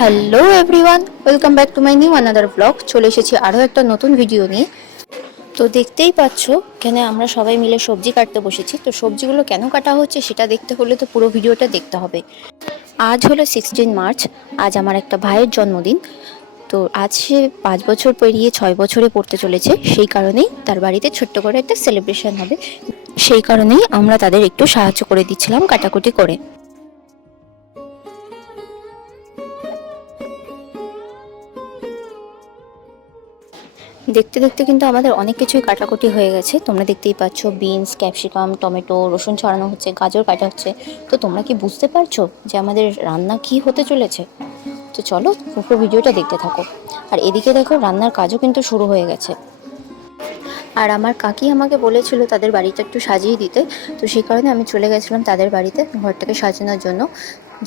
Hello everyone welcome back to my new another blog চলে এসেছি আরও একটা নতুন ভিডিও নিয়ে। তো দেখতেই পাচ্ছ, এখানে আমরা সবাই মিলে সবজি কাটতে বসেছি। তো সবজিগুলো কেন কাটা হচ্ছে সেটা দেখতে হলে তো পুরো ভিডিওটা দেখতে হবে। আজ হলো সিক্সটিন মার্চ আজ আমার একটা ভাইয়ের জন্মদিন। তো আজ সে পাঁচ বছর পেরিয়ে ছয় বছরে পড়তে চলেছে, সেই কারণেই তার বাড়িতে ছোট্ট করে একটা সেলিব্রেশন হবে। সেই কারণেই আমরা তাদের একটু সাহায্য করে দিচ্ছিলাম কাটাকুটি করে। দেখতে দেখতে কিন্তু আমাদের অনেক কিছুই কাটাকুটি হয়ে গেছে। তোমরা দেখতেই পাচ্ছ বিনস, ক্যাপসিকাম, টমেটো, রসুন ছড়ানো হচ্ছে, গাজর কাটা হচ্ছে। তো তোমরা কি বুঝতে পারছ যে আমাদের রান্না কি হতে চলেছে? তো চলো পুরো ভিডিওটা দেখতে থাকো। আর এদিকে দেখো রান্নার কাজও কিন্তু শুরু হয়ে গেছে। আর আমার কাকি আমাকে বলেছিল তাদের বাড়িটা একটু সাজিয়ে দিতে। তো সেই কারণে আমি চলে গেছিলাম তাদের বাড়িতে ঘরটাকে সাজানোর জন্য।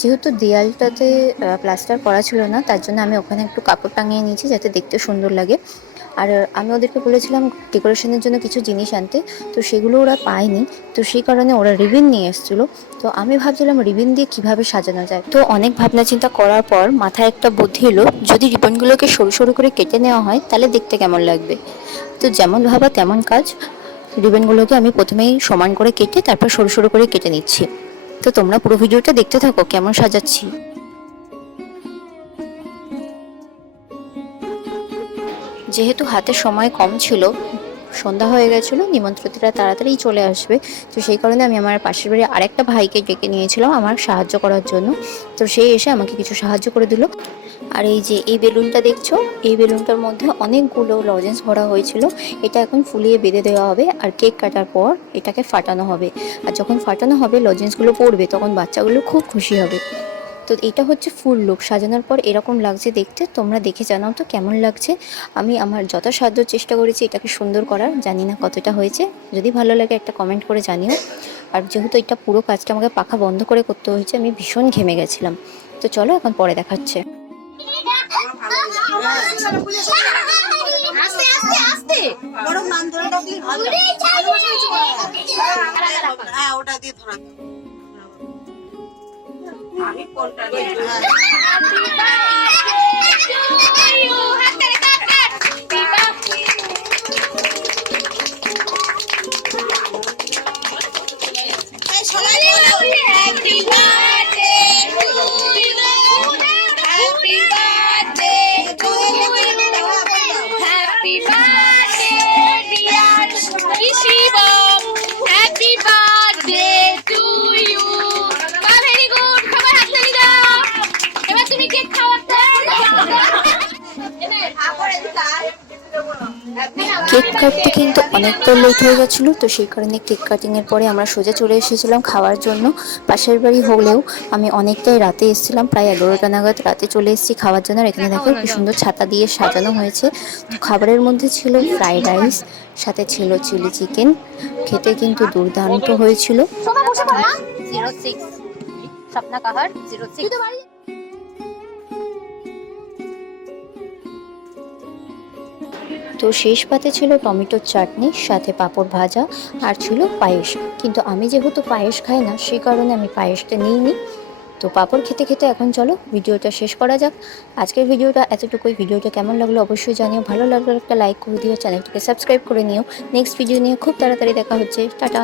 যেহেতু দেয়ালটাতে প্লাস্টার করা ছিল না, তার জন্য আমি ওখানে একটু কাপড় টাঙিয়ে নিয়েছি যাতে দেখতে সুন্দর লাগে। আর আমি ওদেরকে বলেছিলাম ডেকোরেশনের জন্য কিছু জিনিস আনতে, তো সেগুলো ওরা পায়নি, তো সেই কারণে ওরা রিবিন নিয়ে এসেছিল। তো আমি ভাবছিলাম রিবিন দিয়ে কীভাবে সাজানো যায়? তো অনেক ভাবনা চিন্তা করার পর মাথায় একটা বুদ্ধি এলো, যদি রিবনগুলোকে সরু সরু করে কেটে নেওয়া হয়, তাহলে দেখতে কেমন লাগবে? তো যেমন ভাবা তেমন কাজ। রিবনগুলোকে আমি প্রথমেই সমান করে কেটে তারপর সরু সরু করে কেটে নিচ্ছি। তো তোমরা পুরো ভিডিওটা দেখতে থাকো, কেমন সাজাচ্ছি। যেহেতু হাতে সময় কম ছিল, সন্ধ্যা হয়ে গেছিল, নিমন্ত্রিতরা তাড়াতাড়ি চলে আসবে। তো সেই কারণে আমি আমার পাশের বাড়ি আরেকটা ভাইকে ডেকে নিয়েছিলাম আমার সাহায্য করার জন্য। তো সে এসে আমাকে কিছু সাহায্য করে দিল। আর এই যে, এই বেলুনটা দেখছ? এই বেলুনটার মধ্যে অনেকগুলো লজেন্স ভরা হয়েছিল। এটা এখন ফুলিয়ে বেঁধে দেওয়া হবে আর কেক কাটার পর এটাকে ফাটানো হবে। আর যখন ফাটানো হবে, লজেন্সগুলো পড়বে, তখন বাচ্চাগুলো খুব খুশি হবে। তো এটা হচ্ছে ফুল লুক সাজানোর পর এরকম লাগছে দেখতে তোমরা দেখে জানাও তো কেমন লাগছে। আমি আমার যথাসাধ্য চেষ্টা করেছি এটাকে সুন্দর করার জানি না কতটা হয়েছে। যদি ভালো লাগে একটা কমেন্ট করে জানিও। আর যেহেতু এটা পুরো কাজটা আমাকে পাখা বন্ধ করে করতে হয়েছে আমি ভীষণ ঘেমে গেছিলাম। তো চলো এখন পরে দেখাচ্ছে। হ্যাঁ ওটা দিয়ে ধরা। আমি কোনটা Happy কেক কাটতে কিন্তু অনেকটা লেট হয়ে গেছিল, তো সেই কারণে কেক কাটিংয়ের পরে আমরা সোজা চলে এসেছিলাম খাওয়ার জন্য। পাশের বাড়ি হলেও আমি অনেকটাই রাতে এসেছিলাম, প্রায় এগারোটা নাগাদ রাতে চলে এসেছি খাওয়ার জন্য। আর এখানে দেখো সুন্দর ছাতা দিয়ে সাজানো হয়েছে। তো খাবারের মধ্যে ছিল ফ্রাইড রাইস সাথে ছিল চিলি চিকেন খেতে কিন্তু দুর্দান্ত হয়েছিল। স্বপ্না কাহার জিরো সিক্স তো শেষ পাতে ছিল টমেটোর চাটনি, সাথে পাঁপড় ভাজা, আর ছিল পায়েস। কিন্তু আমি যেহেতু পায়েস খাই না সেই কারণে আমি পায়েসটা নিইনি। তো পাঁপড় খেতে খেতে এখন চলো, ভিডিওটা শেষ করা যাক। আজকের ভিডিওটা এতটুকুই। ভিডিওটা কেমন লাগল অবশ্যই জানিও। ভালো লাগল একটা লাইক করে দিও। চ্যানেলটিকে সাবস্ক্রাইব করে নিও। নেক্সট ভিডিও নিয়ে খুব তাড়াতাড়ি দেখা হচ্ছে। টাটা!